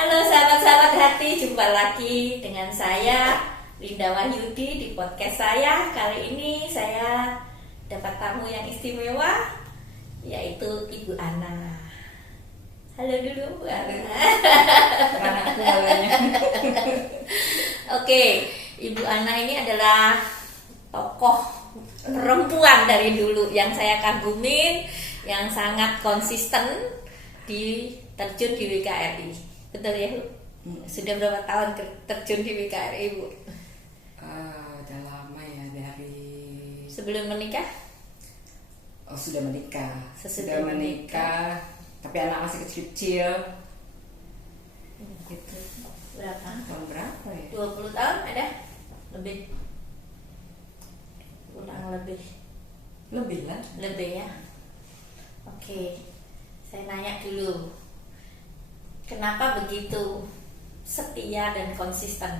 Halo sahabat-sahabat hati, jumpa lagi dengan saya Linda Wahyudi di podcast saya. Kali ini saya dapat tamu yang istimewa, yaitu Ibu Ana. Halo dulu Bu Ana. Anakku namanya. Oke, Ibu Ana ini adalah tokoh perempuan dari dulu yang saya kagumin, yang sangat konsisten terjun di WKRI. Betul ya Bu? Sudah berapa tahun terjun di WKRI Bu? Udah lama ya, dari Sebelum menikah? sudah menikah. Sesudah Sudah menikah, tapi anak masih kecil-kecil. Gitu. Berapa? Tahun berapa ya? 20 tahun ada? Lebih? Kurang lebih. Lebih lah. Lebih ya. Oke, saya nanya dulu, kenapa begitu setia dan konsisten?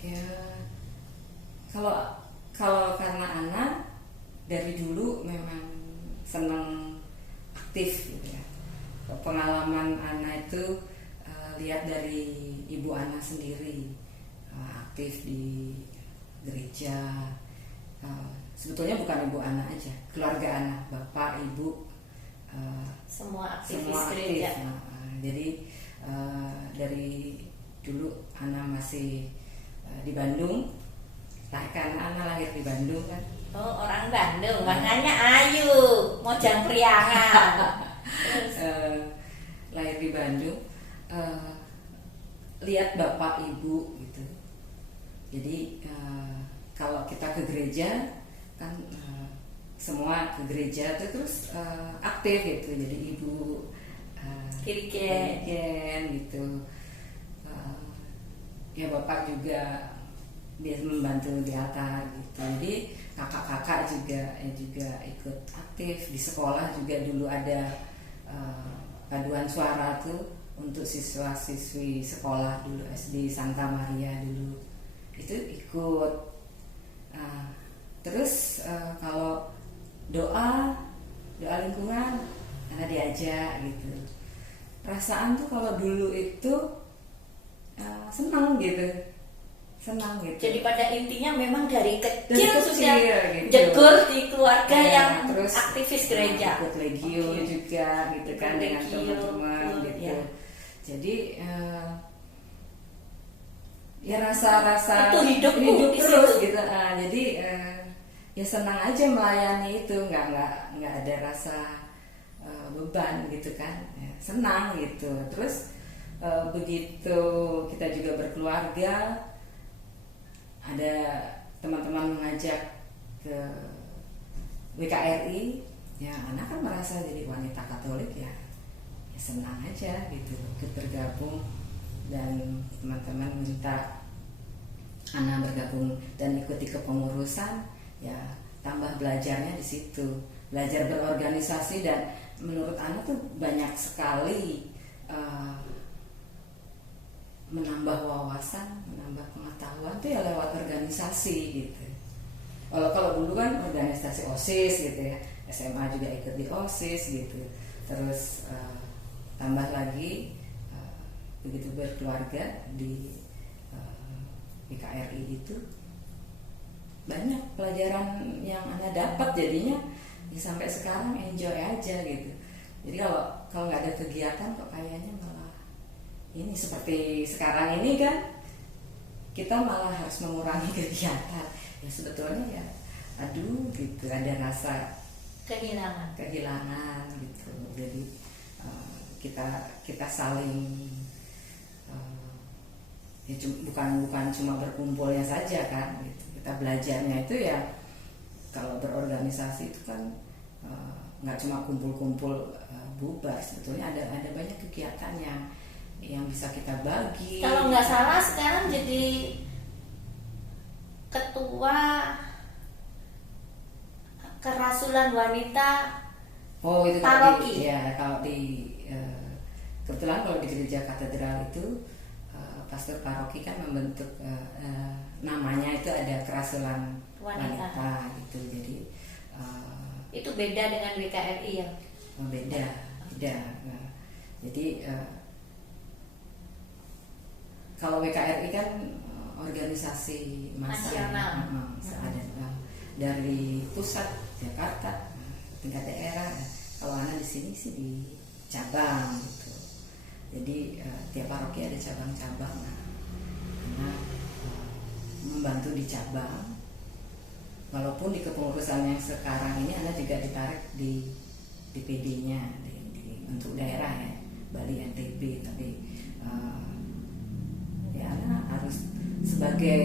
Ya, kalau karena anak dari dulu memang senang aktif gitu ya. Pengalaman anak itu lihat dari ibu anak sendiri, aktif di gereja. Sebetulnya bukan ibu anak aja, keluarga anak, bapak, ibu, Semua aktivis semua aktif. gereja. Jadi dari dulu anak masih di Bandung, karena anak lahir di Bandung kan. Oh, orang Bandung, makanya Ayu, Mojang Priangan. Lahir di Bandung, lihat bapak ibu gitu. Jadi kalau kita ke gereja kan semua ke gereja tuh terus aktif gitu. Jadi ibu kirigen gitu. Ya bapak juga dia membantu di atas gitu. Jadi kakak-kakak juga ikut aktif di sekolah. Juga dulu ada paduan suara tuh untuk siswa-siswi sekolah dulu, SD Santa Maria dulu itu ikut. Terus kalau doa lingkungan karena diajak gitu. Perasaan tuh kalau dulu itu senang gitu. Jadi pada intinya memang dari kecil sudah gitu. jegur di keluarga yang terus aktivis gereja. Ikut legio juga gitu kan, dengan Legio, teman-teman gitu. ya. Jadi ya rasa-rasa Itu hidupku di terus situ. gitu. Jadi ya senang aja melayani itu, nggak ada rasa beban gitu kan. Ya, senang gitu. Terus begitu kita juga berkeluarga, ada teman-teman mengajak ke WKRI, ya anak kan merasa jadi wanita Katolik ya senang aja gitu ikut bergabung, dan teman-teman minta anak bergabung dan ikuti kepengurusan, ya tambah belajarnya di situ, belajar berorganisasi. Dan menurut anak tuh banyak sekali menambah wawasan, menambah pengetahuan tuh ya lewat organisasi gitu. Kalau dulu kan organisasi OSIS gitu ya, SMA juga ikut di OSIS gitu. Terus tambah lagi begitu berkeluarga di WKRI itu banyak pelajaran yang Anda dapat, jadinya ya sampai sekarang enjoy aja gitu. Jadi kalau nggak ada kegiatan kok kayaknya malah ini seperti sekarang ini kan kita malah harus mengurangi kegiatan. Ya sebetulnya ya aduh gitu, ada rasa kehilangan gitu. Jadi kita saling ya bukan cuma berkumpulnya saja kan gitu. Kita belajarnya itu ya kalau berorganisasi itu kan nggak cuma kumpul-kumpul bubar, sebetulnya ada banyak kegiatan yang bisa kita bagi. Kalau nggak salah sekarang jadi ketua kerasulan wanita. Oh itu paroki. Kalau di kebetulan kalau di gereja katedral itu pastor paroki kan membentuk namanya itu ada kerasulan wanita gitu. Jadi itu beda dengan WKRI ya? beda. Jadi kalau WKRI kan organisasi massa nasional, ada dari pusat Jakarta, tingkat daerah. Kalau Ana di sini sih di cabang gitu. Jadi tiap paroki ada cabang-cabang. Ana membantu di cabang. Walaupun di kepengurusan yang sekarang ini Ana juga ditarik di PD-nya untuk daerah ya, Bali NTB, tapi ya Ana harus sebagai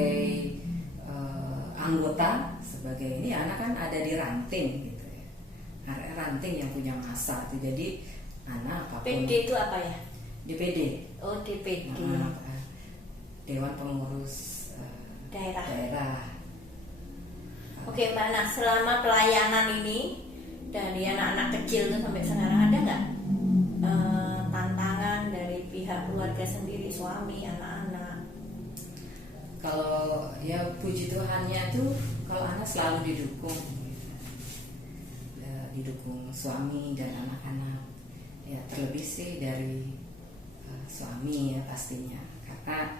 anggota, sebagai ini Ana kan ada di ranting gitu ya, ranting yang punya massa itu. Jadi Ana apapun. PD itu apa ya? DPD. Oh, DPD. Dewan Pengurus Daerah. Oke Mbak Ana, selama pelayanan ini dari anak-anak kecil tuh sampai sekarang ada nggak tantangan dari pihak keluarga sendiri, suami, anak-anak? Kalau ya puji Tuhannya tuh kalau anak selalu didukung suami dan anak-anak. Ya terlebih sih dari suami ya pastinya, karena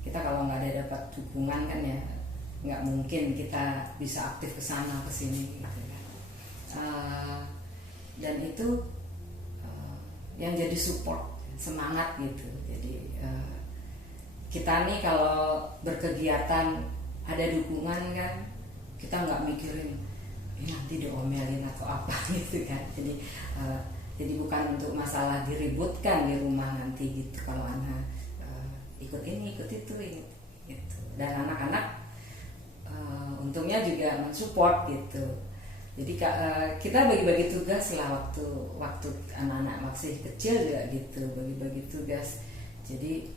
kita kalau nggak ada dapat dukungan kan ya nggak mungkin kita bisa aktif ke sana ke sini gitu kan. Dan itu yang jadi support, semangat gitu. Jadi kita nih kalau berkegiatan ada dukungan kan, kita nggak mikirin nanti diomelin atau apa gitu kan. Jadi bukan untuk masalah diributkan di rumah nanti gitu kalau anak ikut ini ikut itu gitu. Dan anak-anak untungnya juga mensupport gitu. Jadi kita bagi-bagi tugas lah waktu anak-anak masih kecil juga gitu, bagi-bagi tugas. Jadi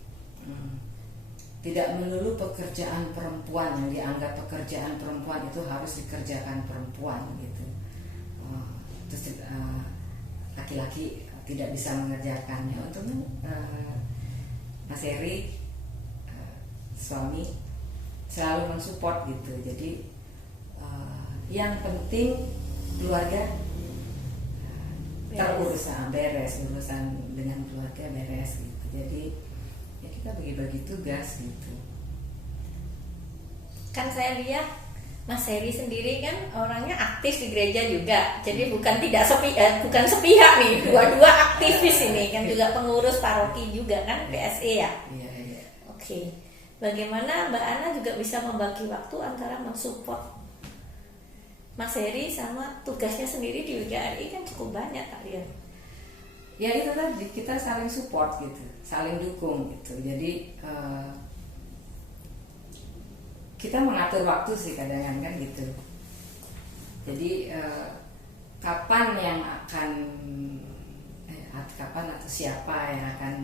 tidak melulu pekerjaan perempuan yang dianggap pekerjaan perempuan itu harus dikerjakan perempuan gitu. Terus laki-laki tidak bisa mengerjakannya. Untungnya Mas Heri suami selalu mensupport gitu. Jadi yang penting keluarga terurus, beres, urusan dengan keluarga beres gitu. Jadi ya kita bagi-bagi tugas gitu. Kan saya lihat Mas Heri sendiri kan orangnya aktif di gereja juga. Jadi bukan sepihak nih, dua-dua aktivis ini kan, juga pengurus paroki juga kan, PSE ya. Iya. Oke. Bagaimana Mbak Ana juga bisa membagi waktu antara mensupport Mas Heri sama tugasnya sendiri di WKRI kan cukup banyak kalian. Ya itu tadi, kita saling support gitu, saling dukung gitu. Jadi kita mengatur waktu sih kadang-kadang kan gitu. Jadi kapan atau siapa yang akan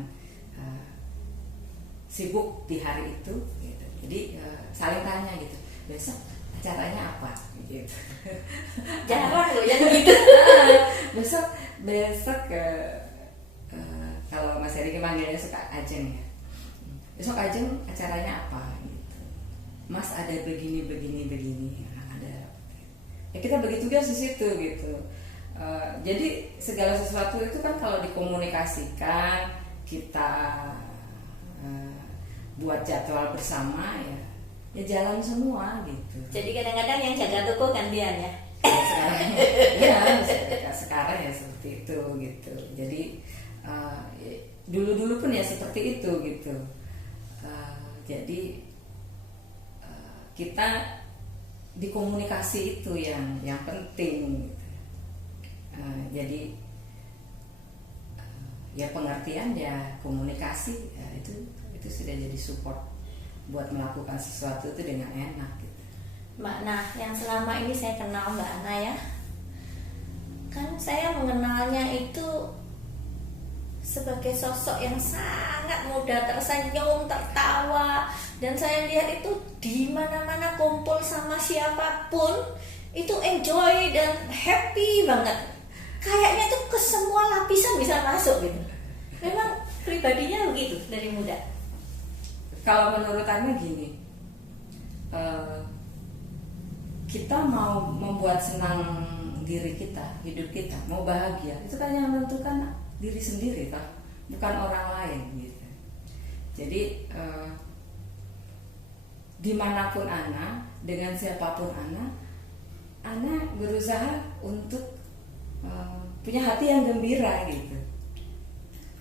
sibuk di hari itu gitu. Jadi saling tanya gitu, besok acaranya apa gitu. Jarang loh yang gitu. besok kalau Mas Heri manggilnya suka Ajeng ya, besok Ajeng acaranya apa gitu. Mas ada begini ada ya, kita bagi tugas di situ gitu. Jadi segala sesuatu itu kan kalau dikomunikasikan, kita buat jadwal bersama ya jalan semua gitu. Jadi kadang-kadang yang jaga toko gantian ya. Sekarang ya seperti itu gitu. Jadi dulu pun ya seperti itu gitu. Jadi kita di komunikasi itu yang penting gitu. Jadi ya pengertian ya komunikasi ya, itu sudah jadi support buat melakukan sesuatu itu dengan enak gitu. Mbak Nah, yang selama ini saya kenal Mbak Ana ya, kan saya mengenalnya itu sebagai sosok yang sangat mudah tersenyum, tertawa, dan saya lihat itu di mana-mana kumpul sama siapapun itu enjoy dan happy banget. Kayaknya tuh ke semua lapisan bisa masuk gitu. Memang pribadinya begitu dari muda. Kalau menurut Anda gini, kita mau membuat senang diri kita, hidup kita, mau bahagia, itu kan yang menentukan diri sendiri, Pak, bukan orang lain gitu. Jadi dimanapun Ana, dengan siapapun Ana berusaha untuk punya hati yang gembira gitu,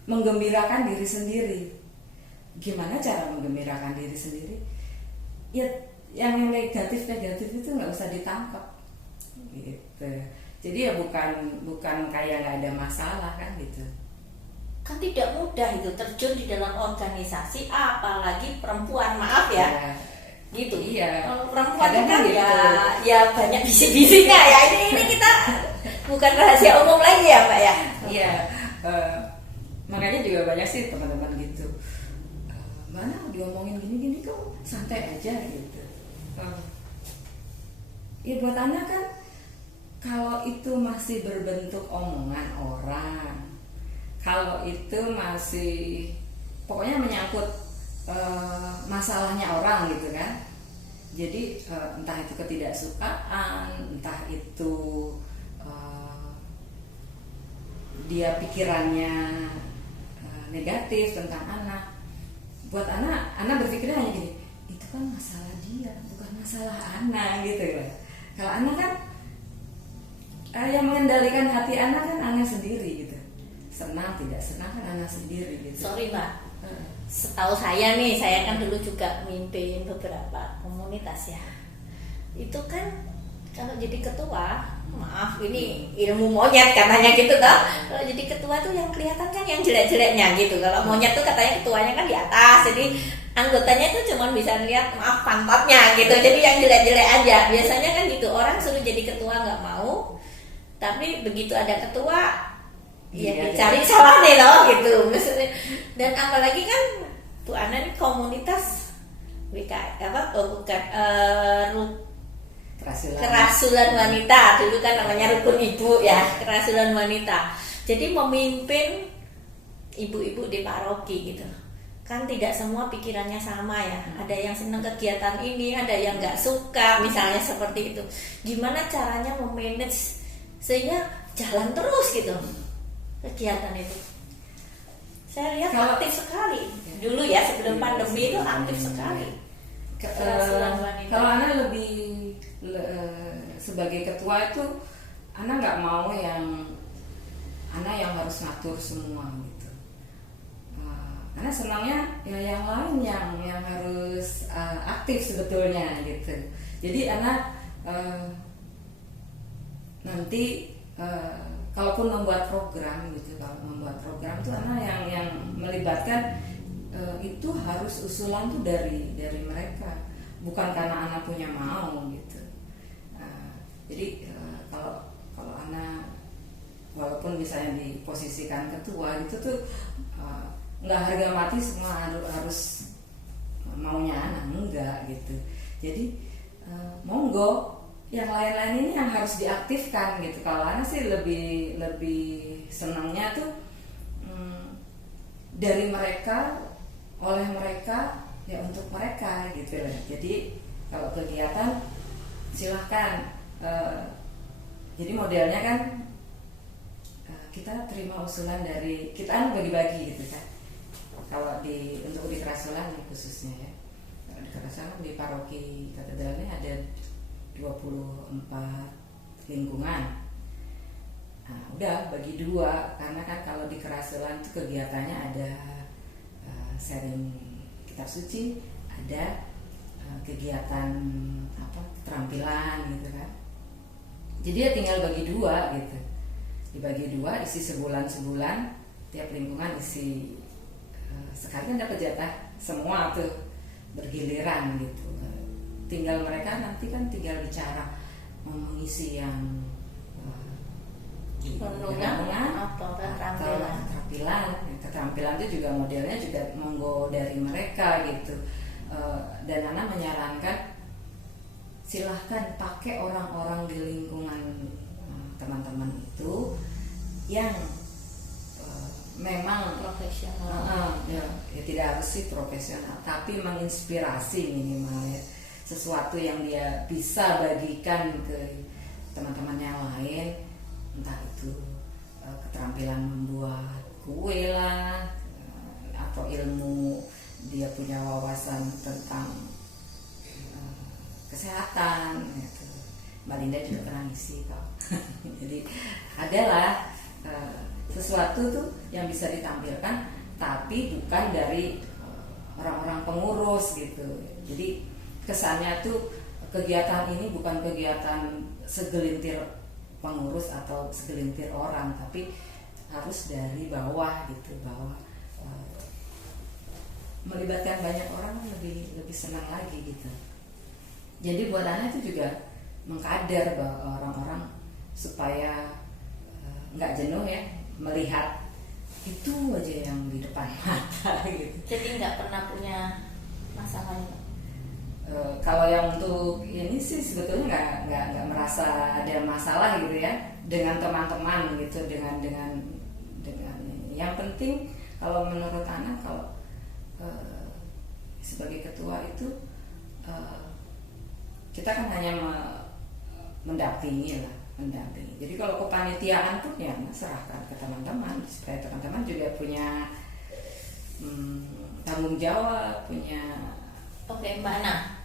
menggembirakan diri sendiri. Gimana cara menggembirakan diri sendiri? Ya, yang negatif itu nggak usah ditangkap gitu. Jadi ya bukan kayak nggak ada masalah kan gitu. Kan tidak mudah itu terjun di dalam organisasi, apalagi perempuan, maaf ya, gitu. Iya. Kalau perempuan Kadang kan gitu. ya banyak bisik-bisiknya ya. Ini kita bukan rahasia umum lagi ya Mbak ya. Iya. Makanya juga banyak sih teman-teman gitu. Mana diomongin gini-gini kok santai aja gitu. Ya buat anak kan kalau itu masih berbentuk omongan orang, kalau itu masih pokoknya menyangkut masalahnya orang gitu kan. Jadi entah itu ketidaksukaan, entah itu dia pikirannya negatif tentang anak. Buat anak berpikirnya hanya gini, itu kan masalah dia, bukan masalah anak gitu loh. Kalau anak kan yang mengendalikan hati anak kan anak sendiri gitu. Senang tidak senang kan anak sendiri gitu. Sorry Mbak, setahu saya nih, saya kan dulu juga mimpin beberapa komunitas ya. Itu kan kalau jadi ketua, maaf ini ilmu monyet katanya gitu toh. Kalau jadi ketua tuh yang kelihatan kan yang jelek-jeleknya gitu. Kalau monyet tuh katanya ketuanya kan di atas, jadi anggotanya tuh cuma bisa lihat maaf pantatnya gitu. Jadi yang jelek-jelek aja. Biasanya kan gitu, orang suruh jadi ketua nggak mau, tapi begitu ada ketua ya dicari salah nih loh gitu. Maksudnya, dan apalagi kan tuh Ana nih komunitas kerasulan wanita, dulu kan namanya rukun ibu ya, kerasulan wanita. Jadi memimpin ibu-ibu di paroki gitu. Kan tidak semua pikirannya sama ya. Ada yang senang kegiatan ini, ada yang nggak suka, misalnya seperti itu. Gimana caranya memanage sehingga jalan terus gitu kegiatan itu? Saya lihat aktif sekali. Dulu ya sebelum pandemi itu aktif sekali. Kerasulan wanita. Kalau Ana lebih sebagai ketua itu Ana nggak mau yang harus ngatur semua gitu. Ana senangnya ya yang lain yang harus aktif sebetulnya gitu. Jadi Ana nanti kalaupun membuat program gitu, kalau membuat program tuh Ana yang melibatkan itu harus usulan tuh dari mereka, bukan karena Ana punya mau gitu. Jadi kalau Ana walaupun misalnya diposisikan ketua gitu tuh nggak harga mati semua harus maunya Ana, enggak gitu. Jadi monggo yang lain-lain ini yang harus diaktifkan gitu. Kalau Ana sih lebih senangnya tuh dari mereka, oleh mereka, ya untuk mereka gitu loh. Jadi kalau kegiatan silahkan. Jadi modelnya kan kita terima usulan dari kita kan bagi-bagi gitu kan. Kalau untuk di kerasulan khususnya ya, di kerasulan di paroki katedralnya ada 24 lingkungan. Nah, udah bagi dua, karena kan kalau di kerasulan itu kegiatannya ada sharing kitab suci, ada kegiatan keterampilan gitu kan. Jadi ya tinggal bagi dua gitu, dibagi dua, isi sebulan tiap lingkungan isi sekali kan dapat jatah semua tuh bergiliran gitu. Tinggal mereka nanti kan tinggal bicara mau mengisi yang renungan atau keterampilan itu juga modelnya juga monggo dari mereka gitu. Dan Ana menyarankan silahkan pakai orang-orang di lingkungan teman-teman itu yang memang profesional. Ya tidak harus sih profesional, tapi menginspirasi minimal ya, sesuatu yang dia bisa bagikan ke teman-teman yang lain, entah itu keterampilan membuat kue lah, atau ilmu dia punya wawasan tentang kesehatan gitu. Mbak Linda juga pernah ngisi kok. Jadi adalah sesuatu tuh yang bisa ditampilkan, tapi bukan dari orang-orang pengurus gitu. Jadi kesannya tuh kegiatan ini bukan kegiatan segelintir pengurus atau segelintir orang, tapi harus dari bawah gitu, bawah melibatkan banyak orang lebih senang lagi gitu. Jadi buat Ana itu juga mengkader bahwa orang-orang supaya nggak jenuh ya melihat itu aja yang di depan mata gitu. Jadi nggak pernah punya masalah. Kalau yang untuk ini sih sebetulnya nggak merasa ada masalah gitu ya dengan teman-teman gitu, dengan ini. Yang penting kalau menurut Ana, kalau sebagai ketua itu kita kan hanya mendampingi. Jadi kalau kepanitiaan pun ya serahkan ke teman-teman supaya teman-teman juga punya tanggung jawab, punya. Oke Mbak Ana,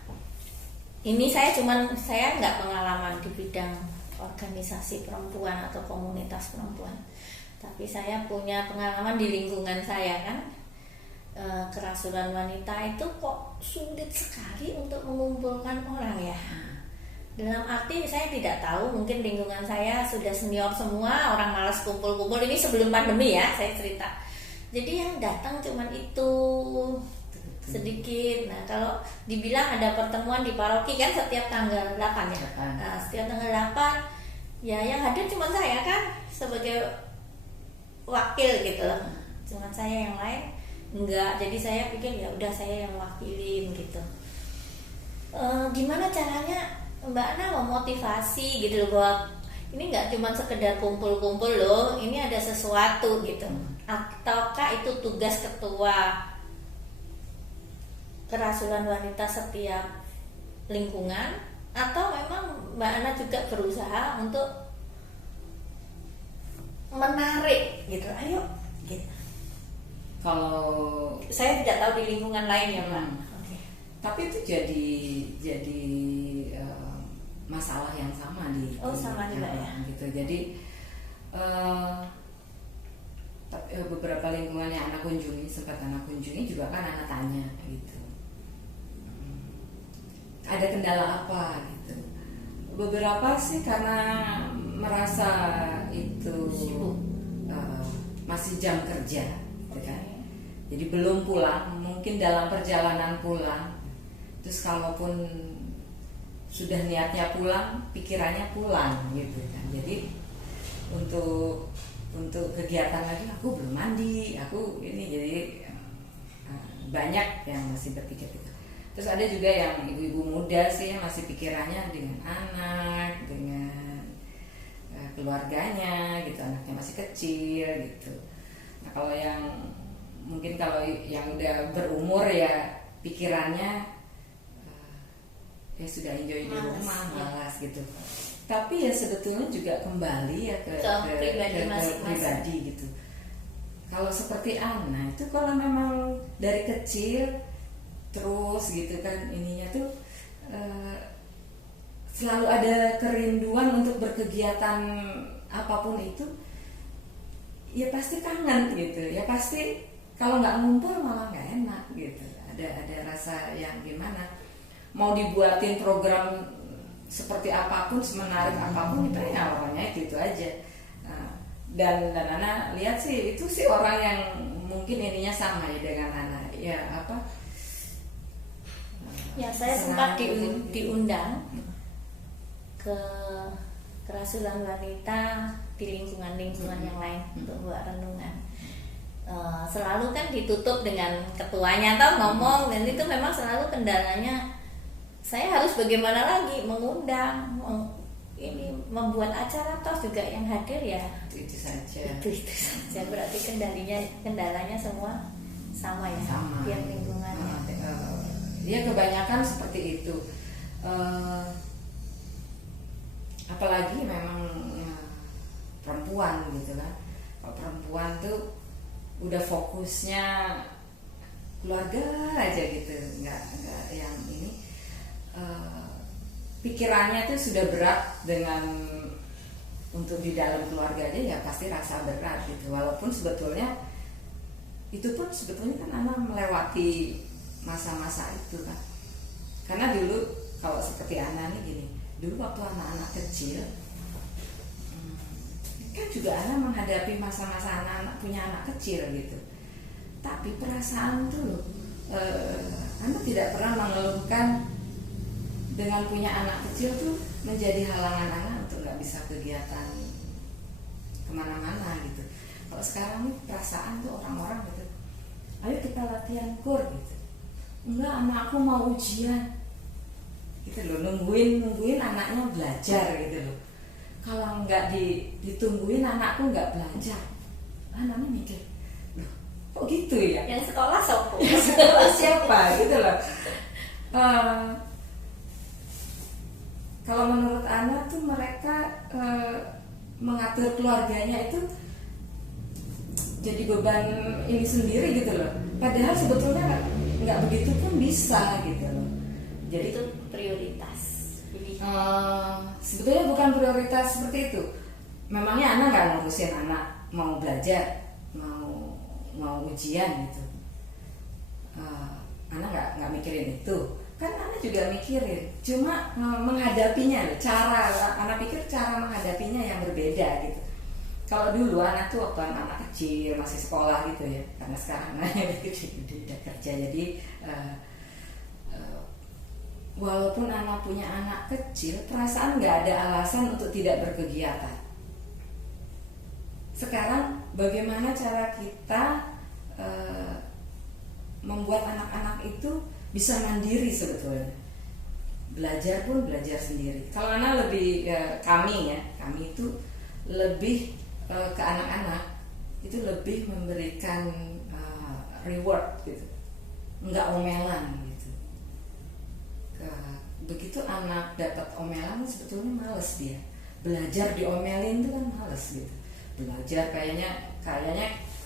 ini saya nggak pengalaman di bidang organisasi perempuan atau komunitas perempuan, tapi saya punya pengalaman di lingkungan saya kan. Kerasulan wanita itu kok sulit sekali untuk mengumpulkan orang ya. Dalam arti saya tidak tahu, mungkin lingkungan saya sudah senior semua, orang malas kumpul-kumpul. Ini sebelum pandemi ya saya cerita. Jadi yang datang cuman itu sedikit. Nah kalau dibilang ada pertemuan di paroki kan setiap tanggal 8 ya. Nah, setiap tanggal 8 ya yang hadir cuma saya kan sebagai wakil gitu loh. Cuma saya, yang lain enggak. Jadi saya pikir ya udah saya yang wakilin gitu. Gimana caranya Mbak Ana memotivasi gitu loh, bahwa ini nggak cuma sekedar kumpul-kumpul loh, ini ada sesuatu gitu. Ataukah itu tugas ketua kerasulan wanita setiap lingkungan, atau memang Mbak Ana juga berusaha untuk menarik gitu, ayo gitu. Kalau saya tidak tahu di lingkungan lain ya Mbak. Tapi itu jadi masalah yang sama di sama juga ya gitu. Jadi beberapa lingkungan yang anak kunjungi juga kan anak tanya gitu, ada kendala apa gitu. Beberapa sih karena merasa itu masih jam kerja gitu kan. Jadi belum pulang, mungkin dalam perjalanan pulang. Terus kalaupun sudah niatnya pulang, pikirannya pulang gitu kan. Jadi untuk kegiatan lagi aku belum mandi, aku ini, jadi banyak yang masih berpikir gitu. Terus ada juga yang ibu-ibu muda sih yang masih pikirannya dengan anak, dengan keluarganya gitu, anaknya masih kecil gitu. Nah kalau mungkin kalau yang udah berumur ya pikirannya ya sudah enjoy di rumah, malas gitu. Tapi ya sebetulnya juga kembali ya ke pribadi gitu. Kalau seperti Ana itu kalau memang dari kecil terus gitu kan ininya tuh selalu ada kerinduan untuk berkegiatan apapun itu, ya pasti kangen gitu. Ya pasti kalau nggak ngumpul malah nggak enak gitu. Ada rasa yang gimana, mau dibuatin program seperti apapun, semenarik apapun, itu ya awalnya itu aja. Dan Ana lihat sih itu sih orang yang mungkin ininya sama ya dengan Ana, ya apa? Ya saya sempat diundang ke kerasulan wanita di lingkungan yang lain untuk buat renungan. Selalu kan ditutup dengan ketuanya atau ngomong, dan itu memang selalu kendalanya. Saya harus bagaimana lagi mengundang, ini membuat acara, toh juga yang hadir ya itu saja. Itu saja. Berarti kendalanya semua sama ya, sama. Tiap lingkungannya. Ya kebanyakan seperti itu. Apalagi memang perempuan gitu kan. Kalau perempuan tuh udah fokusnya keluarga aja gitu, nggak yang ini pikirannya tuh sudah berat dengan untuk di dalam keluarga aja, ya pasti rasa berat gitu. Walaupun sebetulnya itu pun sebetulnya kan anak melewati masa-masa itu kan. Karena dulu kalau seperti anak nih gini, dulu waktu anak-anak kecil kan juga anak menghadapi masa-masa anak-anak punya anak kecil gitu. Tapi perasaan tuh anak tidak pernah mengeluhkan dengan punya anak kecil tuh menjadi halangan anak untuk nggak bisa kegiatan kemana-mana gitu. Kalau sekarang nih perasaan tuh orang-orang gitu, ayo kita latihan kur gitu. Enggak, anakku mau ujian gitu loh, nungguin anaknya belajar gitu loh. Kalau nggak ditungguin anakku nggak belajar, anaknya mikir, loh kok gitu ya? Yang sekolah sopo? Yang sekolah siapa gitu loh. Kalau menurut anak tuh mereka mengatur keluarganya itu jadi beban ini sendiri gitu loh. Padahal sebetulnya nggak begitu pun bisa gitu loh. Jadi itu prioritas. Sebetulnya bukan prioritas seperti itu. Memangnya anak nggak ngurusin anak mau belajar, mau ujian gitu. Anak nggak mikirin itu. Kan anak juga mikirin. Cuma menghadapinya, cara anak pikir cara menghadapinya yang berbeda gitu. Kalau dulu anak tuh waktu anak kecil masih sekolah gitu ya, karena sekarang anaknya udah kerja, jadi walaupun anak punya anak kecil, perasaan nggak ada alasan untuk tidak berkegiatan. Sekarang bagaimana cara kita membuat anak-anak itu bisa mandiri sebetulnya, belajar pun belajar sendiri. Kalau anak lebih kami itu lebih ke anak-anak itu lebih memberikan reward gitu, nggak omelan gitu. Begitu anak dapat omelan sebetulnya males dia belajar, diomelin tuh kan males gitu. Belajar kayaknya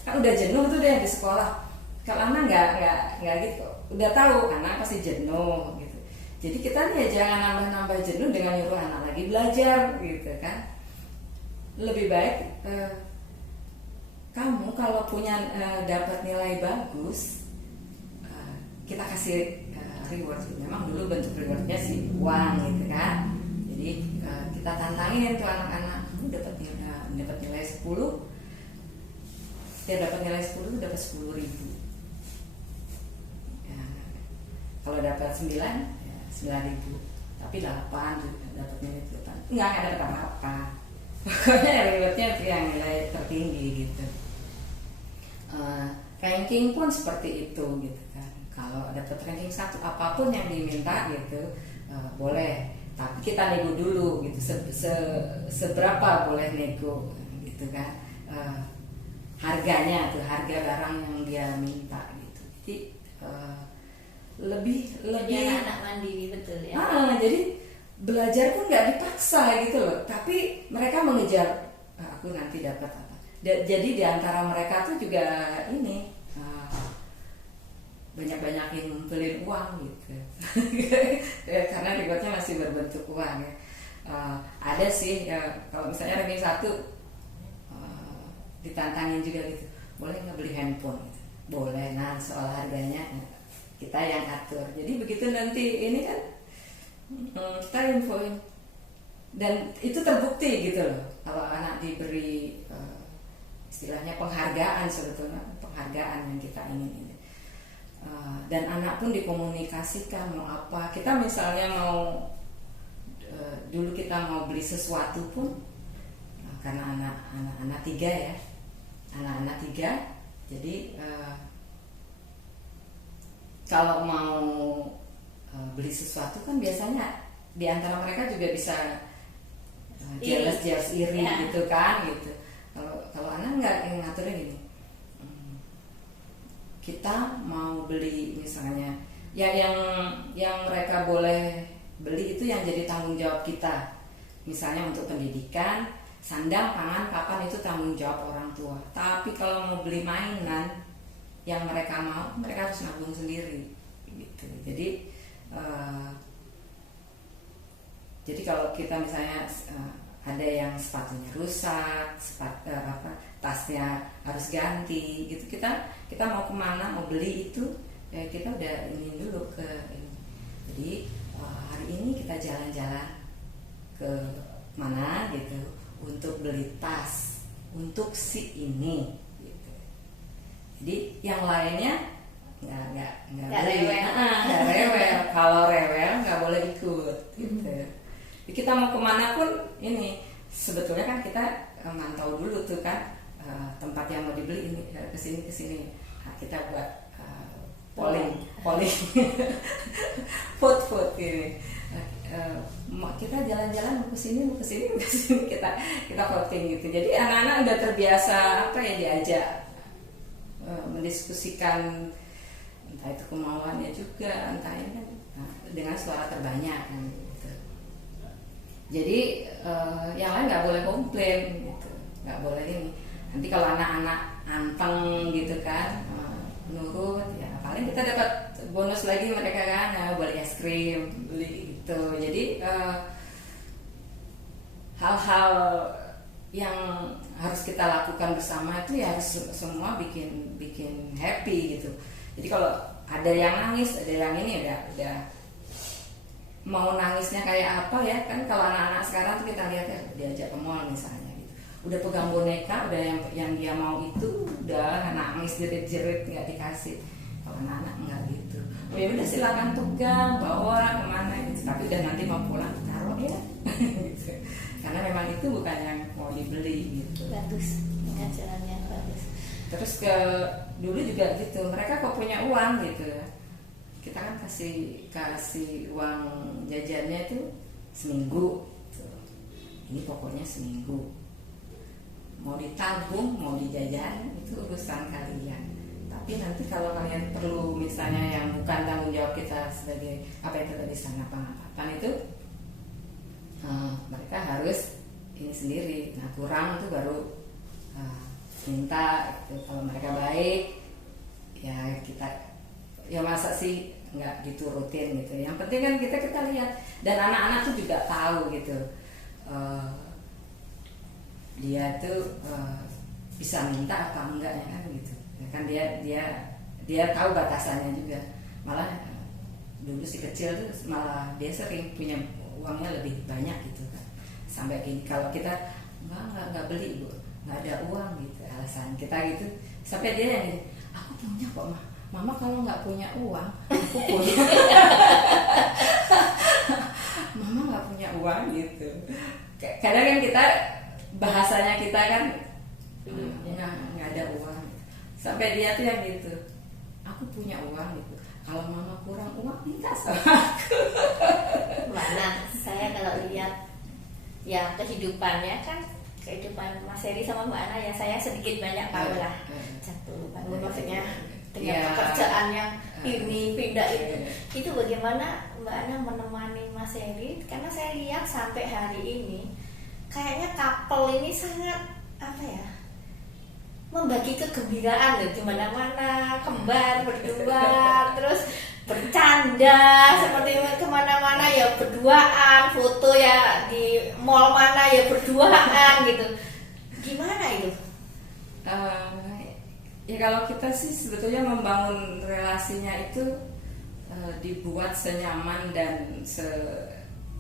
kan udah jenuh tuh deh di sekolah. Kalau anak nggak gitu, udah tahu anak pasti jenuh gitu. Jadi kita nih ya jangan nambah jenuh dengan nyuruh anak lagi belajar gitu kan. Lebih baik kamu kalau punya dapat nilai bagus, kita kasih reward. Memang dulu bentuk rewardnya sih uang gitu kan. Jadi kita tantangin tuh anak-anak, kamu dapat nilai 10, dia dapat nilai 10 itu dapat 10.000. Ya, kalau dapat 9 ya 9.000. Tapi 8 juga dapat nilai 8. Enggak dapat apa-apa. Pokoknya rewardnya itu yang nilai tertinggi gitu. Ranking pun seperti itu gitu kan. Kalau dapat ranking 1 apapun yang diminta gitu boleh, tapi kita nego dulu gitu, seberapa boleh nego gitu kan, harganya tuh, harga barang yang dia minta gitu. Jadi lebih anak mandiri betul ya. Jadi belajar pun nggak dipaksa gitu loh, tapi mereka mengejar aku nanti dapat apa. Jadi diantara mereka tuh juga ini banyak-banyakin ngumpulin uang gitu. Karena rewardnya masih berbentuk uang ya. Ada sih kalau misalnya ranking 1 ditantangin juga gitu, boleh nggak beli handphone gitu. Boleh, nah soal harganya kita yang atur. Jadi begitu nanti ini kan kita infoin, dan itu terbukti gitu loh kalau anak diberi istilahnya penghargaan, sebetulnya penghargaan yang kita ingin ini. Dan anak pun dikomunikasikan mau apa. Kita misalnya mau dulu kita mau beli sesuatu pun karena anak 3 ya, anak-anak 3, jadi kalau mau beli sesuatu kan biasanya di antara mereka juga bisa jealous iri ya. Gitu kan gitu. Kalau anak nggak ngaturnya gini, kita mau beli misalnya ya yang mereka boleh beli itu yang jadi tanggung jawab kita, misalnya untuk pendidikan, sandang, pangan, papan itu tanggung jawab orang tua. Tapi kalau mau beli mainan yang mereka mau, mereka harus nabung sendiri gitu. Jadi kalau kita misalnya ada yang sepatunya rusak, tasnya harus ganti gitu, kita mau kemana, mau beli itu ya kita udah ini dulu ke ini. Jadi hari ini kita jalan-jalan ke mana gitu untuk beli tas untuk si ini gitu. Jadi yang lainnya nggak rewel. Kalau rewel nggak boleh ikut gitu. Jadi kita mau kemana pun ini sebetulnya kan kita mantau dulu tuh kan tempat yang mau dibeli ini kesini. Nah, kita buat polling food gini. Kita jalan-jalan mau kesini kita voting gitu. Jadi anak-anak udah terbiasa diajak mendiskusikan entah itu kemauannya juga, entah ini kan dengan suara terbanyak kan gitu. Jadi yang lain nggak boleh komplain gitu, nggak boleh ini. Nanti kalau anak-anak anteng gitu kan nurut ya paling kita dapat bonus lagi mereka kan, beli es krim, beli gitu. Jadi hal-hal yang harus kita lakukan bersama itu ya harus semua bikin happy gitu. Jadi kalau ada yang nangis, ada yang ini udah mau nangisnya kayak apa ya kan, kalau anak-anak sekarang tuh kita lihat ya diajak ke mall misalnya gitu, udah pegang boneka, udah yang dia mau itu udah nangis jerit-jerit nggak dikasih. Kalau anak-anak nggak gitu, oh ya udah silakan pegang, bawa kemana gitu, tapi udah nanti mau pulang taruh ya gitu. Karena memang itu bukan yang mau dibeli gitu. Bagus, pengajarannya bagus. Terus dulu juga gitu, mereka kok punya uang gitu, kita kan kasih uang jajannya itu seminggu gitu. Ini pokoknya seminggu, mau ditabung mau dijajan itu urusan kalian. Tapi nanti kalau kalian perlu misalnya yang bukan tanggung jawab kita sebagai apa itu tadi sarapan itu mereka harus ini sendiri. Nah kurang itu baru minta gitu. Kalau mereka baik ya kita ya masa sih nggak diturutin gitu. Yang penting kan kita lihat, dan anak-anak tuh juga tahu gitu dia tuh bisa minta apa enggaknya kan gitu ya kan, dia tahu batasannya juga. Malah dulu si kecil tuh malah dia sering punya uangnya lebih banyak gitu kan, sampai gini kalau kita nggak beli bu, nggak ada uang gitu alasan kita gitu, sampai dia yang gini, aku punya kok mama kalau nggak punya uang aku punya mama nggak punya uang gitu. Kadang kan kita bahasanya kita kan nggak ada uang, sampai dia tuh yang gitu, aku punya uang gitu, kalau mama kurang uang minta sama aku. Mana saya kalau lihat ya kehidupan Mas Heri sama Mbak Ana ya saya sedikit banyak tahu lah. Jatuh bangun maksudnya dengan pekerjaan yang ini pindah itu bagaimana Mbak Ana menemani Mas Heri, karena saya lihat sampai hari ini kayaknya couple ini sangat membagi kegembiraan loh, di mana-mana kembar berdua terus bercanda seperti kemana-mana ya berduaan, foto ya di mall mana ya berduaan gitu. Gimana itu? Ya kalau kita sih sebetulnya membangun relasinya itu dibuat senyaman dan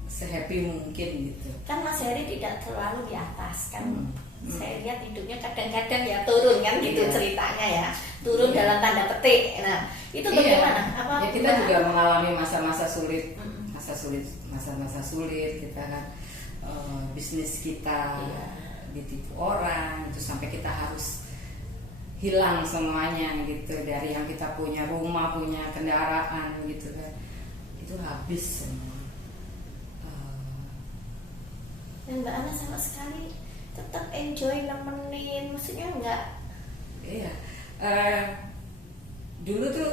sehappy mungkin gitu. Kan Mas Heri tidak terlalu di atas kan. Saya lihat hidupnya kadang-kadang ya turun kan gitu ceritanya ya, turun dalam tanda petik. Nah itu bagaimana? Ya kita juga mengalami masa-masa sulit, masa-masa sulit kita kan, bisnis kita ditipu orang itu sampai kita harus hilang semuanya gitu, dari yang kita punya rumah, punya kendaraan gitu kan, itu habis semua. Dan Mbak Ana sama sekali tetap enjoy nemenin, maksudnya enggak? Iya, dulu tuh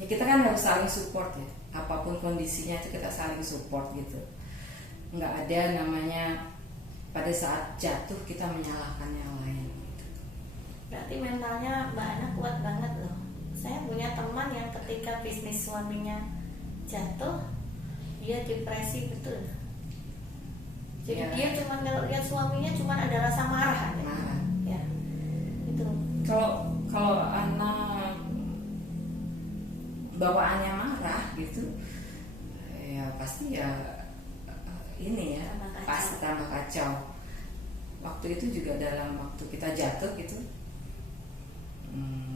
ya kita kan harus saling support ya, apapun kondisinya itu kita saling support gitu. Nggak ada namanya pada saat jatuh kita menyalahkan yang lain gitu. Berarti mentalnya Mbak Ana kuat banget loh. Saya punya teman yang ketika bisnis suaminya jatuh, dia depresi betul. Jadi Ya. dia cuma kalau lihat suaminya cuma ada rasa marah aja. Marah. Ya, itu. Kalau anak bawaannya marah gitu, ya pasti ya ini ya Tambah kacau. pasti tambah kacau. Waktu itu juga dalam waktu kita jatuh gitu,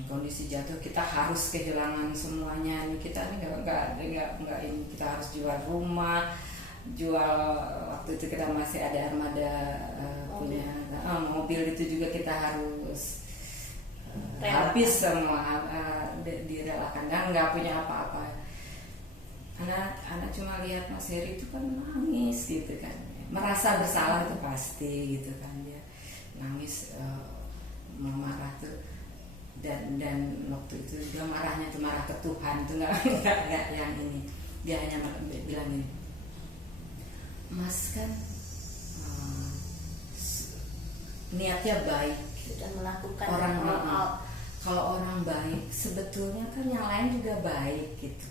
kondisi jatuh kita harus kehilangan semuanya. Ini kita ini nggak ini, kita harus jual rumah, jual, waktu itu kita masih ada armada punya mobil, itu juga kita harus habis semua, direlakan, dan nggak punya apa-apa. Anak cuma lihat Mas Heri itu kan nangis gitu kan, merasa bersalah itu pasti gitu kan, dia nangis, marah tuh, dan waktu itu juga marahnya tuh marah ke Tuhan tuh, nggak yang ini, dia hanya bilang ini, Mas kan niatnya baik, Sudah melakukan orang all out. kalau orang baik sebetulnya kan yang lain juga baik gitu.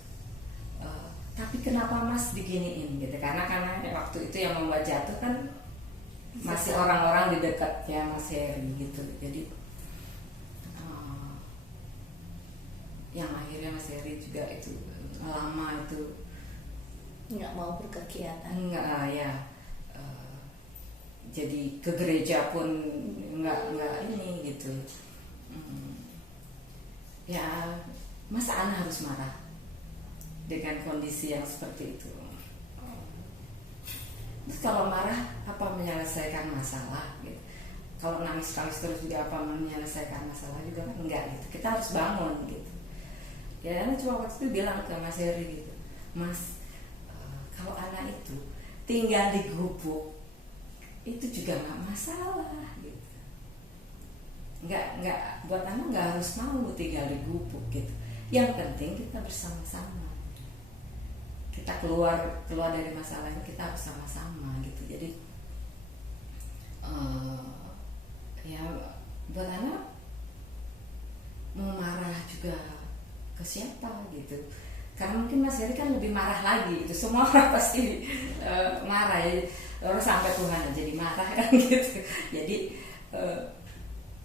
Tapi kenapa Mas diginiin gitu? Karena waktu itu yang membuat jatuh kan masih orang-orang di dekatnya Mas Heri gitu. Jadi yang akhirnya Mas Heri juga itu lama itu Nggak mau berkegiatan. enggak ya, jadi ke gereja pun enggak ini gitu. Ya masa Ana harus marah dengan kondisi yang seperti itu? Terus kalau marah apa menyelesaikan masalah gitu? Kalau nangis terus juga apa menyelesaikan masalah juga kan enggak gitu. Kita harus bangun gitu. Ya Ana cuma waktu itu bilang ke Mas Heri gitu, Mas, kalau anak itu tinggal di gubuk itu juga nggak masalah gitu. Nggak buat anak nggak harus mau tinggal di gubuk gitu. Yang penting kita bersama-sama. Kita keluar dari masalah ini, kita bersama-sama gitu. Jadi ya buat anak mau marah juga ke siapa gitu. Karena mungkin Mas Heri kan lebih marah lagi gitu. Semua orang pasti marah ya. Orang sampai Tuhan aja jadi marah kan gitu. Jadi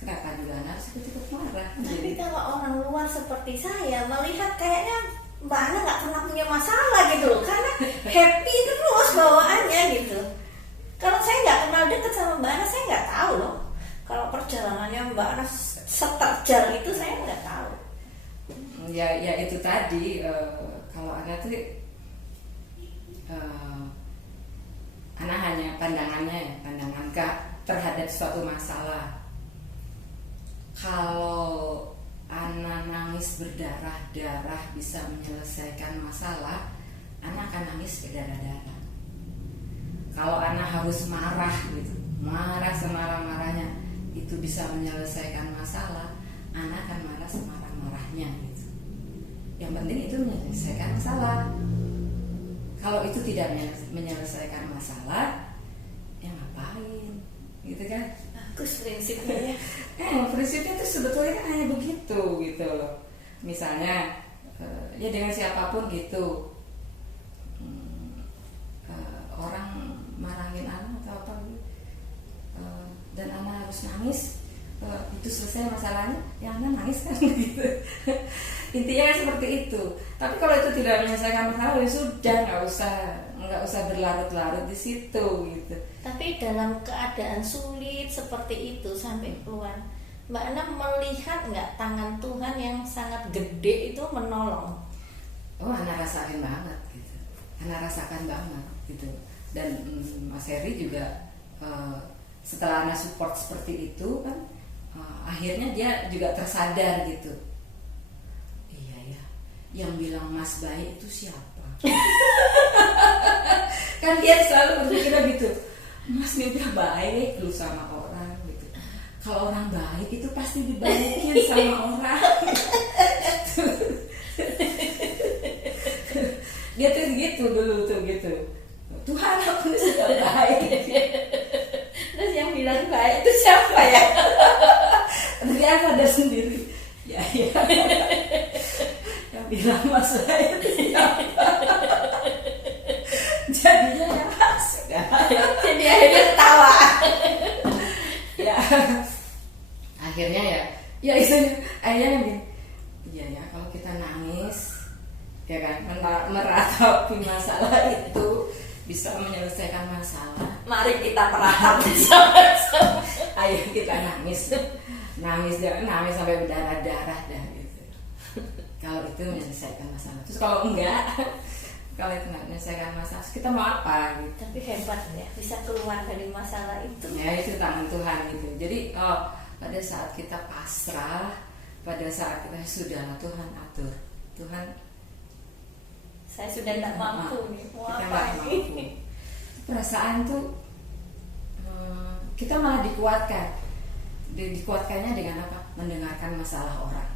kenapa juga harus ikut marah? Tapi kalau orang luar seperti saya melihat kayaknya Mbak Ana nggak pernah punya masalah gitu loh, karena happy terus bawaannya gitu. Kalau saya nggak kenal dekat sama Mbak Ana, saya nggak tahu loh. Kalau perjalanannya Mbak Ana seterjal itu saya nggak tahu. Ya itu tadi, kalau Ana tuh Ana hanya pandangan terhadap suatu masalah. Kalau Ana nangis berdarah-darah bisa menyelesaikan masalah, Ana akan nangis berdarah-darah. Kalau Ana harus marah gitu, marah semarah-marahnya, itu bisa menyelesaikan masalah, Ana akan marah semarah-marahnya gitu. Yang penting itu menyelesaikan masalah. Kalau itu tidak menyelesaikan masalah, ya ngapain gitu kan? Bagus prinsipnya ya. Prinsipnya itu sebetulnya kan hanya begitu gitu loh. Misalnya ya dengan siapapun gitu, orang marahin anak atau apa gitu, dan anak harus nangis, itu selesai masalahnya, ya anak nangis kan gitu. Intinya kan seperti itu. Tapi kalau itu tidak menyelesaikan masalah, ya sudah, nggak usah berlarut-larut di situ gitu. Tapi dalam keadaan sulit seperti itu sampai keluar, Mbak Ana melihat nggak tangan Tuhan yang sangat gede itu menolong? Oh, Ana rasakan banget gitu. Ana rasakan banget gitu. Dan Mas Heri juga setelah Ana support seperti itu kan, akhirnya dia juga tersadar gitu. Iya ya, yang bilang Mas baik itu siapa? Kan dia selalu berpikir gitu, Mas ini udah baik lu sama orang gitu. Kalau orang baik itu pasti dibaikin sama orang. Dia tuh gitu dulu tuh gitu. Tuhan aku sudah baik. Terus yang bilang baik itu siapa ya? Dia dia sadar sendiri. Ya. Yang bilang masalah itu siapa? Jadinya ya sudah. Jadi akhirnya ketawa. Ya. Akhirnya ya itu akhirnya gini. Iya ya, kalau kita nangis ya kan meratapi masalah itu bisa menyelesaikan masalah. Mari kita meratapi sama-sama. Ayo kita nangis sampai berdarah-darah dah gitu. Kalau itu menyelesaikan masalah. Terus kalau enggak, kalau itu nggak menyelesaikan masalah, kita mau apa gitu. Tapi hebat ya, bisa keluar dari masalah itu. Ya itu tangan Tuhan gitu. Jadi pada saat kita pasrah, pada saat kita sudah Tuhan atur, Tuhan, saya sudah tidak mampu nih, mau kita apa nggak ini? mampu. Perasaan tuh kita malah dikuatkannya dengan apa? Mendengarkan masalah orang.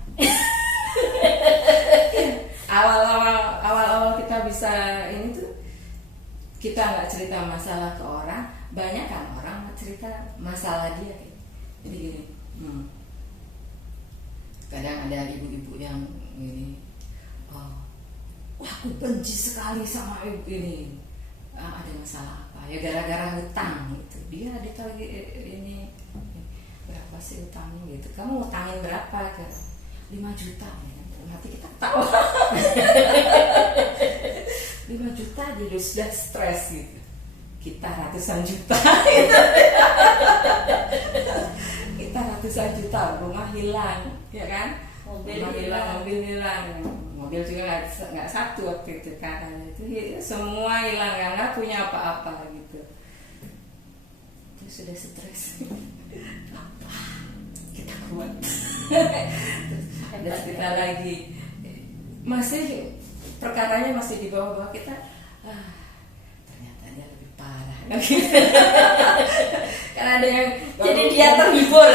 awal-awal kita bisa ini tuh, kita nggak cerita masalah ke orang, banyak kan orang cerita masalah dia. Jadi gini, kadang ada ibu-ibu yang ini, wah aku benci sekali sama ibu ini. Ada masalah apa? Ya gara-gara hutang gitu. Dia ditagih ini berapa sih hutangnya gitu. Kamu hutangin berapa? 5 juta ya. Nanti kita tahu 5 juta jadi sudah stres gitu. Kita ratusan juta gitu. Kita ratusan juta, rumah hilang ya kan? Mobil hilang. Mobil juga nggak satu waktu itu katanya itu semua hilang, nggak punya apa-apa gitu. Itu sudah stres. Apa kita kuat? Terus kita lagi masih perkaranya masih di bawah-bawah kita. Ternyata dia lebih parah. Karena ada yang Jadi dia terhibur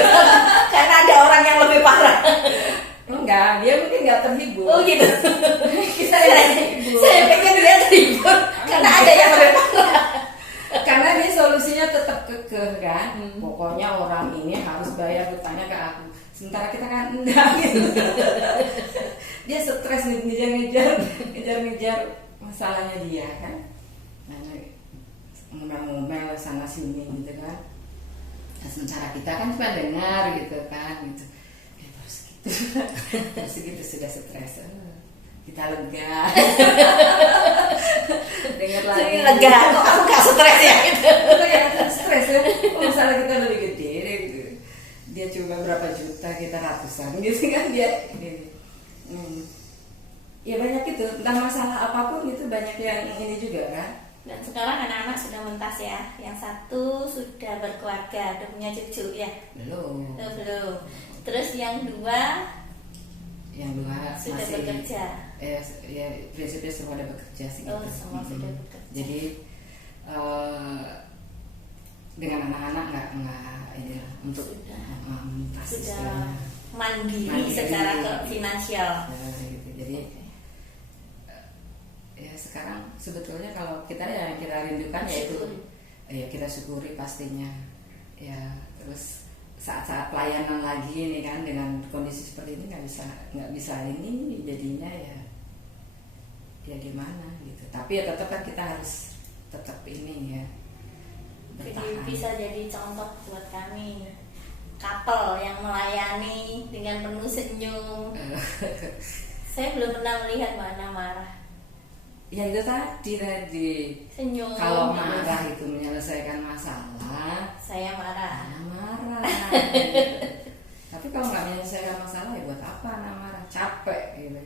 karena ada orang yang lebih parah. Enggak, dia mungkin nggak terhibur. Oh gitu. Saya pikir dia terhibur karena ada yang lebih parah. Karena dia solusinya tetap kekeh kan. Pokoknya orang ini harus bayar hutangnya ke aku. Sementara kita kan enggak gitu. Dia stres ngejar masalahnya dia kan. Ngomel-ngomel sana sini gitu kan. Nah, sementara kita kan cuma dengar gitu kan gitu. Terus gitu sudah stres, kita lega. Dengar lagi Lega, kok aku gak stres ya gitu. Stres ya, masalah kita lebih gede gitu. Dia cuma berapa juta, kita ratusan gitu kan dia. Ya banyak itu, tentang masalah apapun gitu banyak yang ini juga kan. Dan sekarang anak-anak sudah mentas ya. Yang satu sudah berkeluarga, udah punya cucu ya. Belum. Belum. Terus yang dua sudah masih bekerja. Ya prinsipnya semua udah bekerja sih. Oh, gitu. semua sudah bekerja. Jadi dengan anak-anak nggak ini lah untuk sudah mandiri secara finansial. Gitu. Jadi ya sekarang sebetulnya kalau kita yang kita rindukan yaitu ya kita syukuri pastinya ya. Terus saat-saat pelayanan lagi ini kan dengan kondisi seperti ini nggak bisa ini jadinya ya gimana gitu. Tapi ya tetap kan kita harus tetap ini ya bertahan. Jadi bisa jadi contoh buat kami couple yang melayani dengan penuh senyum. Saya belum pernah melihat mana marah. Ya itu tadi Senyum. Kalau marah itu menyelesaikan masalah, Saya marah. marah. Tapi kalau nggak menyelesaikan masalah ya buat apa marah? Capek gitu.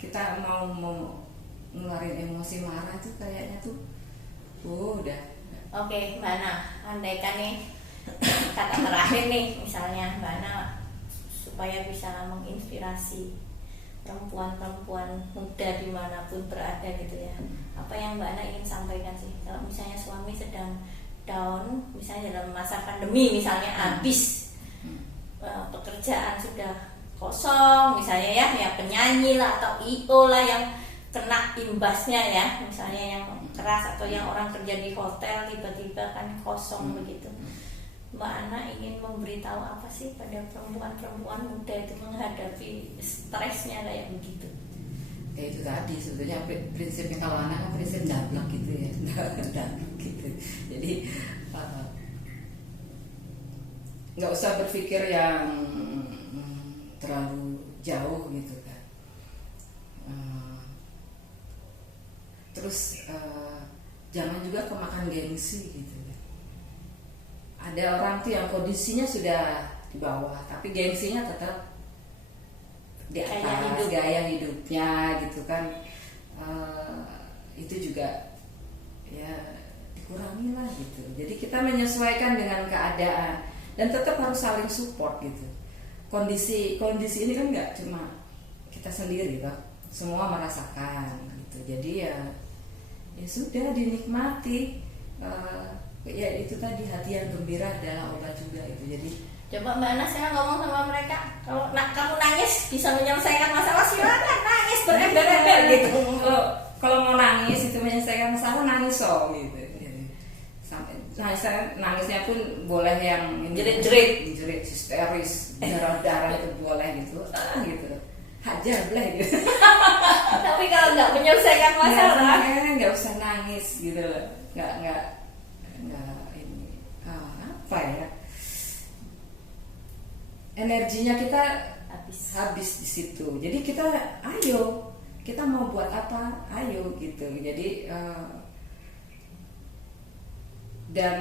Kita mau ngeluarin emosi marah tuh kayaknya tuh udah. Oke, Mbak Ana, andaikan nih kata terakhir nih misalnya Mbak Ana supaya bisa menginspirasi perempuan-perempuan muda dimanapun berada gitu ya, apa yang Mbak Ana ingin sampaikan sih kalau misalnya suami sedang down, misalnya dalam masa pandemi misalnya habis pekerjaan sudah kosong misalnya ya penyanyi lah atau IO lah yang kena imbasnya ya, misalnya yang keras atau yang orang kerja di hotel tiba-tiba kan kosong begitu. Mbak Ana ingin memberitahu apa sih pada perempuan-perempuan muda itu menghadapi stresnya kayak begitu? Ya itu tadi sebetulnya prinsipnya, kalau anak kan prinsip dablek gitu ya, dablek gitu. Jadi nggak usah berpikir yang terlalu jauh gitu kan. Terus jangan juga kemakan gengsi gitu. Ada orang tuh yang kondisinya sudah di bawah, tapi gengsinya tetap di atas, gaya hidupnya gitu kan. Itu juga ya dikurangi lah gitu. Jadi kita menyesuaikan dengan keadaan dan tetap harus saling support gitu. Kondisi ini kan nggak cuma kita sendiri loh, semua merasakan gitu. Jadi ya sudah dinikmati. Ya itu tadi, hati yang gembira adalah obat juga itu. Jadi coba Mbak Ana saya ngomong sama mereka, kalau kamu nangis bisa menyelesaikan masalah, silakan nangis berember-ember gitu. Kalau mau nangis itu menyelesaikan masalah, nangis gitu. Sampai nangisnya pun boleh yang jerit histeris, darah itu boleh gitu, gitu. Hajar boleh gitu. Tapi kalau nggak menyelesaikan masalah, nggak usah nangis gitu loh. Nggak ini apa ya, energinya kita habis di situ. Jadi kita mau buat apa, ayo gitu. Jadi dan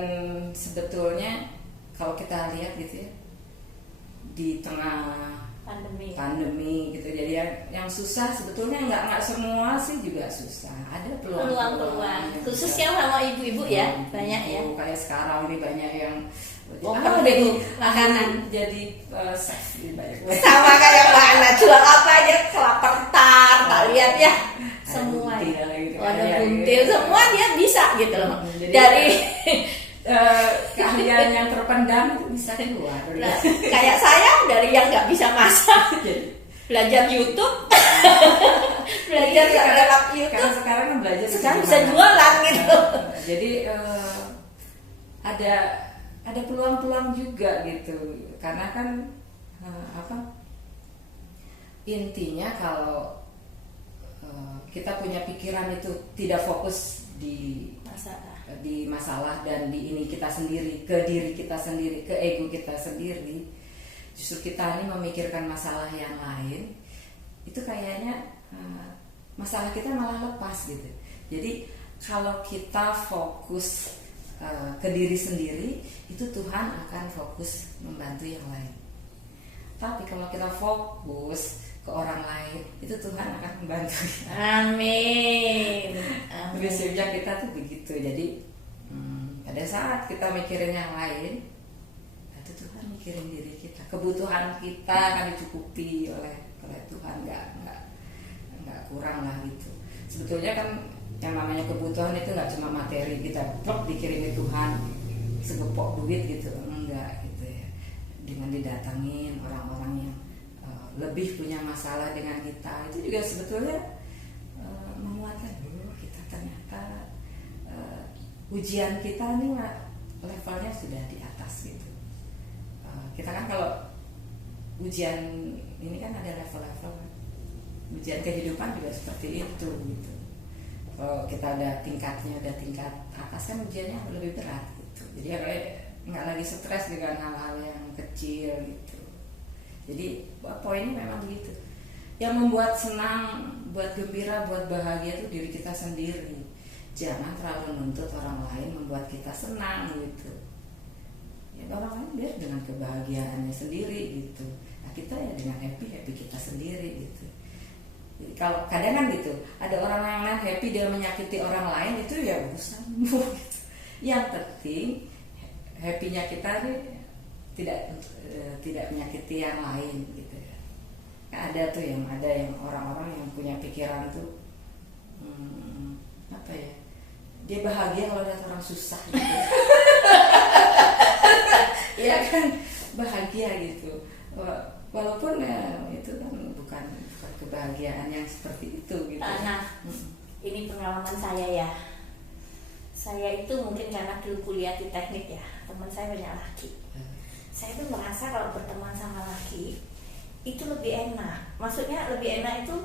sebetulnya kalau kita lihat gitu ya, di tengah pandemi gitu, jadi yang susah sebetulnya nggak semua sih juga susah, ada peluang khususnya sama ibu-ibu ya, banyak ya, kayak sekarang ini banyak yang jadi makanan, jadi seks banyak sama kayak Mbak Ana jual apa aja, kelapa ketan, tak lihat ya semua ada buntil semua dia bisa gitu loh. Dari keahlian yang terpendam itu bisa keluar. Nah, kayak saya dari yang nggak bisa masak belajar YouTube, belajar lewat YouTube. Karena sekarang kan belajar sekarang bisa jualan gitu. Jadi ada peluang-peluang juga gitu. Karena kan intinya kalau kita punya pikiran itu tidak fokus di masalah dan di ini kita sendiri, ke diri kita sendiri, ke ego kita sendiri, justru kita ini memikirkan masalah yang lain, itu kayaknya masalah kita malah lepas gitu. Jadi kalau kita fokus ke diri sendiri, itu Tuhan akan fokus membantu yang lain. Tapi kalau kita fokus ke orang lain, itu Tuhan akan membantu. Amin. Prinsipnya kita tuh begitu. Jadi pada saat kita mikirin yang lain, itu Tuhan mikirin diri kita. Kebutuhan kita akan dicukupi oleh Tuhan, nggak kurang lah gitu. Sebetulnya kan yang namanya kebutuhan itu nggak cuma materi, kita dikirimin Tuhan segepok duit gitu, enggak gitu ya. Dengan didatangin orang-orang yang lebih punya masalah dengan kita, itu juga sebetulnya menguatkan kita ternyata ujian kita nih levelnya sudah di atas gitu. Kita kan kalau ujian ini kan ada level-level, ujian kehidupan juga seperti itu gitu. Kalau kita ada tingkatnya, ada tingkat atas kan ujiannya lebih berat gitu. Jadi nggak lagi stres dengan hal-hal yang kecil gitu. Jadi poinnya memang begitu. Yang membuat senang, buat gembira, buat bahagia itu diri kita sendiri. Jangan terlalu menuntut orang lain membuat kita senang gitu. Ya orang lain biar dengan kebahagiaannya sendiri gitu. Nah kita ya dengan happy kita sendiri gitu. Jadi kalau kadang kan gitu, ada orang yang lain happy dia menyakiti orang lain, itu ya urusanmu gitu. Yang penting happy-nya kita nih tidak menyakiti yang lain gitu ya. Ada yang orang-orang yang punya pikiran tuh apa ya, dia bahagia kalau lihat orang susah gitu. Ya kan bahagia gitu, walaupun ya itu kan bukan kebahagiaan yang seperti itu gitu. Nah, ini pengalaman saya ya. saya itu mungkin karena dulu kuliah di teknik ya, teman saya banyak laki. Saya tuh merasa kalau berteman sama laki itu lebih enak. Maksudnya lebih enak itu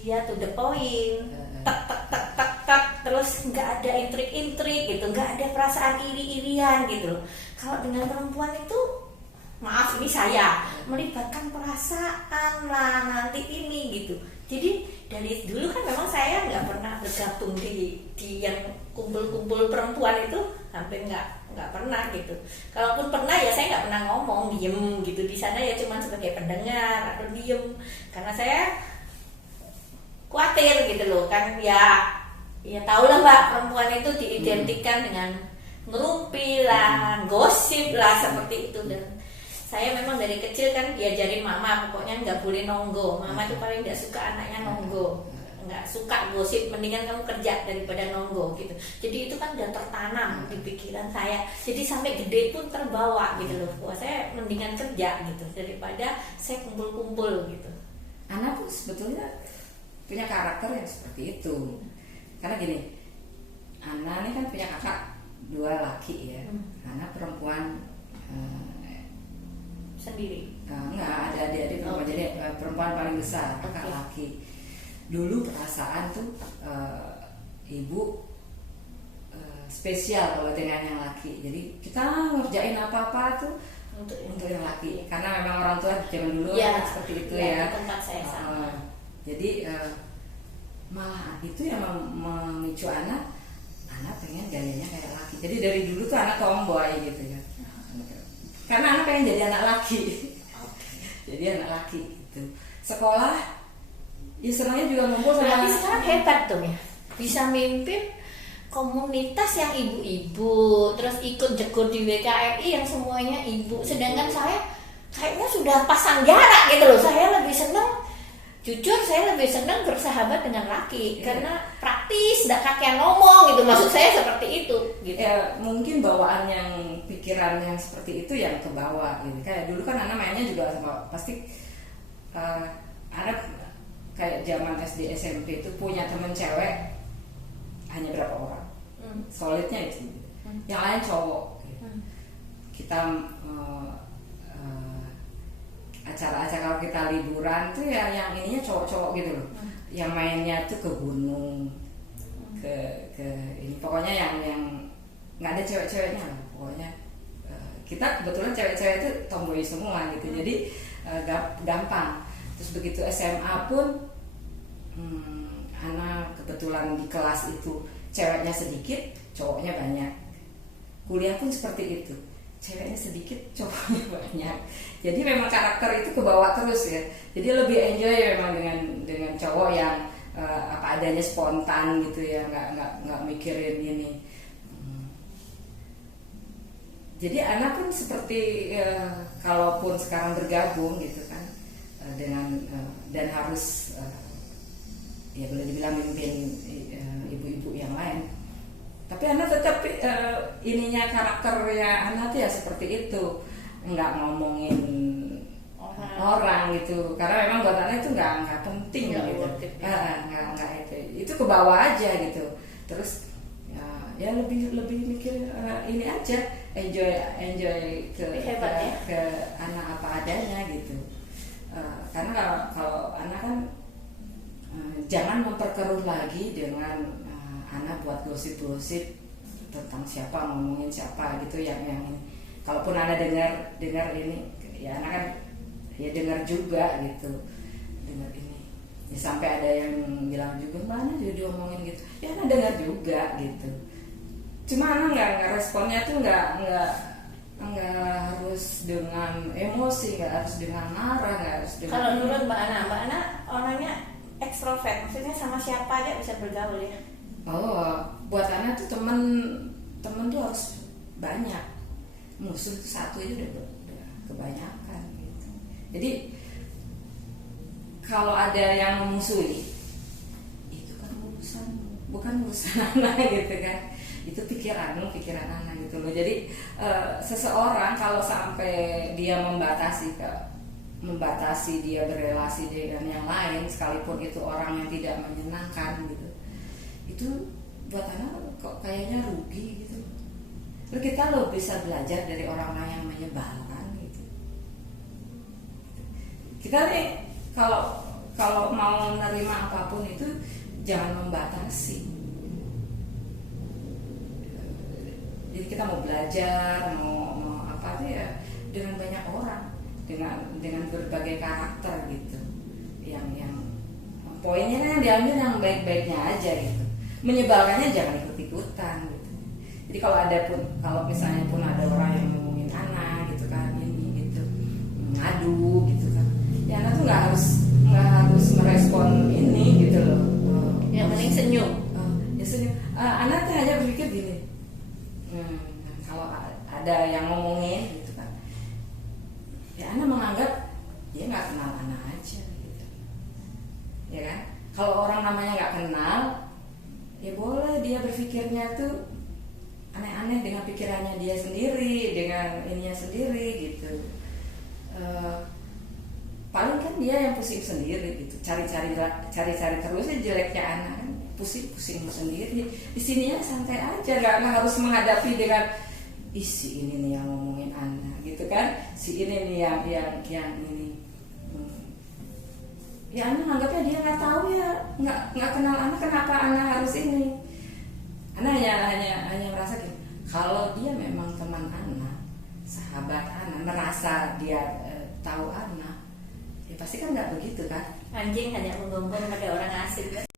dia to the point, tak tak tak tak tak, terus nggak ada intrik-intrik gitu, nggak ada perasaan iri-irian gitu. Kalau dengan perempuan itu, maaf ini saya melibatkan perasaan lah nanti ini gitu. Jadi dari dulu kan memang saya nggak pernah bergabung di yang kumpul-kumpul perempuan itu, hampir nggak pernah gitu. Kalaupun pernah ya saya nggak pernah ngomong, diem gitu di sana ya, cuma sebagai pendengar atau diem, karena saya khawatir gitu loh kan, ya tau lah Mbak, perempuan itu diidentikan dengan ngerumpi lah, gosip lah, seperti itu. Dan saya memang dari kecil kan diajarin mama pokoknya nggak boleh nonggo. Mama itu paling nggak suka anaknya nonggo, nggak suka gosip, mendingan kamu kerja daripada nonggo gitu. Jadi itu kan udah tertanam di pikiran saya, jadi sampai gede pun terbawa gitu loh, wah saya mendingan kerja gitu daripada saya kumpul-kumpul gitu. Ana pun sebetulnya punya karakter yang seperti itu. Karena gini, Ana ini kan punya kakak 2 laki ya. Ana perempuan sendiri. Enggak, ada adik-adik perempuan. Jadi perempuan paling besar, kakak laki. Dulu perasaan tuh ibu spesial kalau dengan yang laki. Jadi kita ngerjain apa-apa tuh untuk yang laki. Karena memang orang tua zaman dulu kan seperti itu ya. Tempat saya sama. Jadi malah itu yang memicu anak pengen gayanya kayak laki. Jadi dari dulu tuh anak tomboy gitu ya. Karena anak pengen jadi anak laki. Jadi anak laki gitu. Sekolah ya senangnya juga ngumpul sama. Berarti sekarang hebat tuh ya, bisa mimpin komunitas yang ibu-ibu, terus ikut jegur di WKRI yang semuanya ibu. Sedangkan saya kayaknya sudah pasang jarak gitu loh. Saya lebih senang, jujur saya lebih senang bersahabat dengan laki karena praktis, tidak kakean ngomong gitu. Maksud saya seperti itu gitu. Ya mungkin bawaan yang pikiran yang seperti itu yang kebawa gitu. Kayak dulu kan anak mainnya juga sama, pasti anak kayak zaman SD SMP itu punya temen cewek hanya berapa orang, solidnya itu, yang lain cowok. Kita acara-acara kalau kita liburan tuh ya yang ininya cowok-cowok gitu loh, yang mainnya tuh ke gunung, ke ini pokoknya yang nggak ada cewek-ceweknya lah pokoknya. Kita kebetulan cewek-cewek itu tomboy semua gitu, jadi gampang. Terus begitu SMA pun anak kebetulan di kelas itu ceweknya sedikit, cowoknya banyak. Kuliah pun seperti itu, ceweknya sedikit, cowoknya banyak. Jadi memang karakter itu kebawa terus ya. Jadi lebih enjoy memang dengan cowok yang apa adanya, spontan gitu ya, nggak mikirin ini. Jadi anak pun seperti kalaupun sekarang bergabung gitu kan dengan dan harus ya boleh dibilang mimpin ibu-ibu yang lain, tapi anak tetap ininya karakternya anak tuh ya seperti itu, nggak ngomongin orang gitu, karena memang buat anak itu nggak penting gitu, nggak itu ke bawah aja gitu. Terus ya lebih mikir ini aja, enjoy ke anak apa adanya gitu. Karena kalau anak kan jangan memperkeruh lagi dengan anak buat gosip-gosip tentang siapa, ngomongin siapa gitu yang ini. Kalaupun anak dengar ini, ya anak kan ya dengar juga gitu, dengar ini. Ya sampai ada yang bilang juga mana jadi ngomongin gitu, ya anak dengar juga gitu. Cuma anak nggak responnya tuh nggak harus dengan emosi, nggak harus dengan marah, nggak harus dengan. Kalau menurut Mbak Ana orangnya ekstrovert, maksudnya sama siapa aja bisa bergaul ya? Oh, buat anak tuh temen tuh harus banyak, musuh itu satu aja udah kebanyakan gitu. Jadi kalau ada yang memusuhi, itu kan bukan urusan anak gitu kan. Itu pikiran anak gitu loh. Jadi seseorang kalau sampai dia membatasi dia berelasi dengan yang lain, sekalipun itu orang yang tidak menyenangkan gitu, itu buat anak kok kayaknya rugi gitu. Lalu kita bisa belajar dari orang-orang yang menyebalkan gitu. Kita nih kalau mau menerima apapun itu jangan membatasi. Jadi kita mau belajar, mau apa tuh ya dengan banyak orang, dengan berbagai karakter gitu. Yang poinnya kan diambil yang baik-baiknya aja gitu. Menyebalkannya jangan ikut-ikutan gitu. Jadi kalau misalnya pun ada orang yang ngomongin anak gitu kan, ini gitu, ngadu gitu kan, ya anak tuh nggak harus merespon ini gitu loh. Yang penting senyum. Ya senyum. Anak tuh hanya berpikir gini. Kalau ada yang ngomongin gitu kan, ya anak menganggap dia nggak kenal anak aja gitu, ya kan? Kalau orang namanya nggak kenal, ya boleh dia berpikirnya tuh aneh-aneh dengan pikirannya dia sendiri, dengan ininya sendiri gitu. Paling kan dia yang pusing sendiri gitu, cari-cari terus jeleknya anak kan, pusing sendiri. Di sininya santai aja, nggak harus menghadapi dengan si ini nih yang ngomongin anak gitu kan, si ini nih yang ini. Ya anak anggapnya dia nggak tahu ya, nggak kenal anak, kenapa anak harus ini. Anak hanya merasa gitu. Kalau dia memang teman anak, sahabat anak, merasa dia tahu anak, ya pasti kan nggak begitu kan. Anjing hanya menggonggong pada orang asing.